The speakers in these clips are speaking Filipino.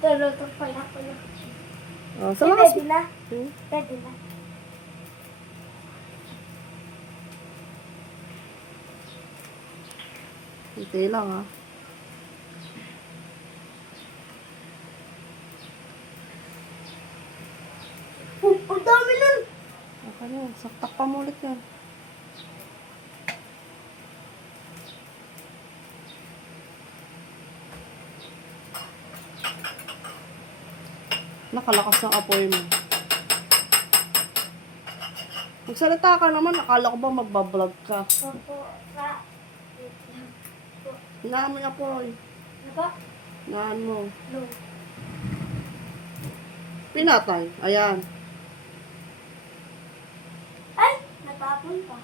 Pero ito pala ko na. Oh, sa lakas. Pwede na. Hmm? Pwede na. Hindi lang ah. Ang dami nun. Okay na, saktak pa mo ulit yan. Nakalakas ng apoy mo. Magsalita ka naman, akala ko ba magbablog ka? Opo. Sa. Hinaan mo yung apoy. Ano ba? Hinaan mo. No. Pinatay. Ayan. Ay! Natapon pa.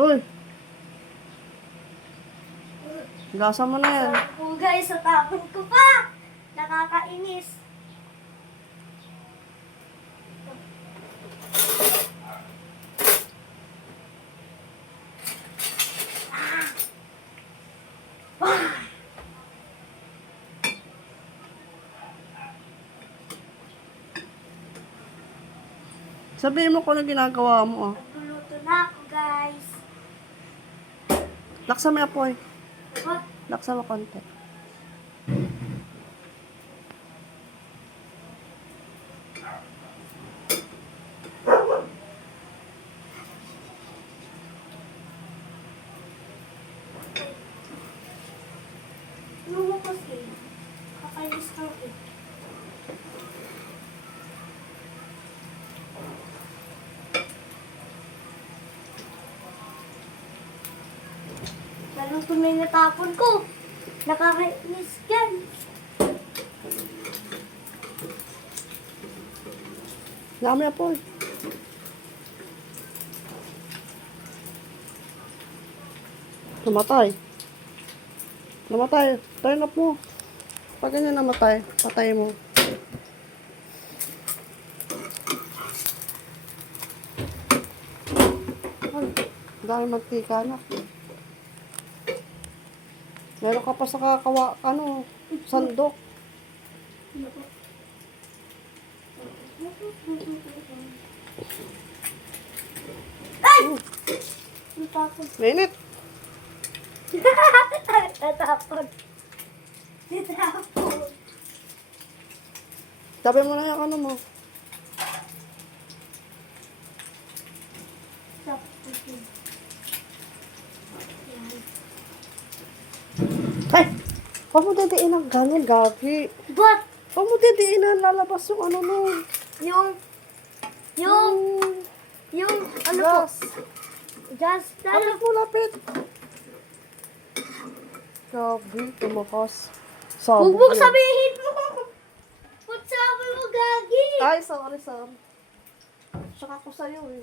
Uy! Gasa mo na yan. Oh guys, natapon ko pa! Nakakainis. Sabihin mo kung ano ginagawa mo ah. Nagluluto na ako guys. Laksa mo yung apoy. What? Laksa mo konti. Ano mo kasi? Kakainis ka eh. Lalong tunay na tapon ko. Nakakainis yan. Hinaan mo yung apoy. Namatay. Namatay. Turn up mo. Pag ganyan namatay, patay mo. Ay, dahil mantika na. Meron ka pa sa sandok. Ay! Natapon. Mainit. Natapon. Natapon. Tabi mo na yung ano mo. Natapon. Ay! Huwag mo didiin ang ganyan, gagi. But, Huwag mo didiin ang lalabas yung ano nun. yung, ano po? Gas. Just, Lapit mo, lapit. Gagi, tumakas. Sabog Huwag yan. sabihin mo! Ba't sabi mo, Gagi? Ay, sorry. Saka ko sa'yo eh.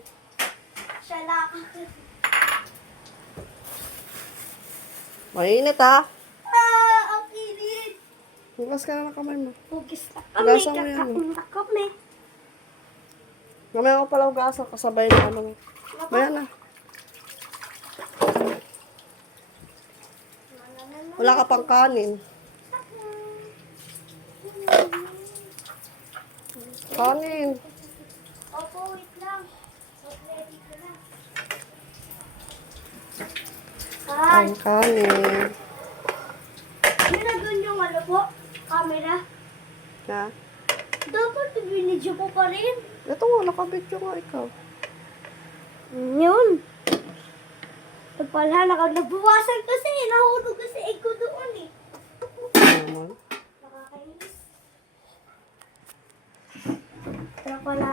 Siya lang. Mainit ha. Ah, ang init. Hugas ka na ng kamay mo. Hugis na kami, Hugasan mo yan. kakain na kami. Mamaya ko pala hugasan kasabay na ano. Maya na. Wala ka pang kanin. Kanin. Opo, wait lang. Ready ko na. Ay, Ang kanin. yun na dun yung ano po, camera. Ha? Dapat binidyo ko pa rin. Ito nga, nakabidyo nga ikaw. Yun. Ito pala, nagbawasan kasi. Nahulog kasi egg ko doon eh. Naman. Nakakainis. Pero pala,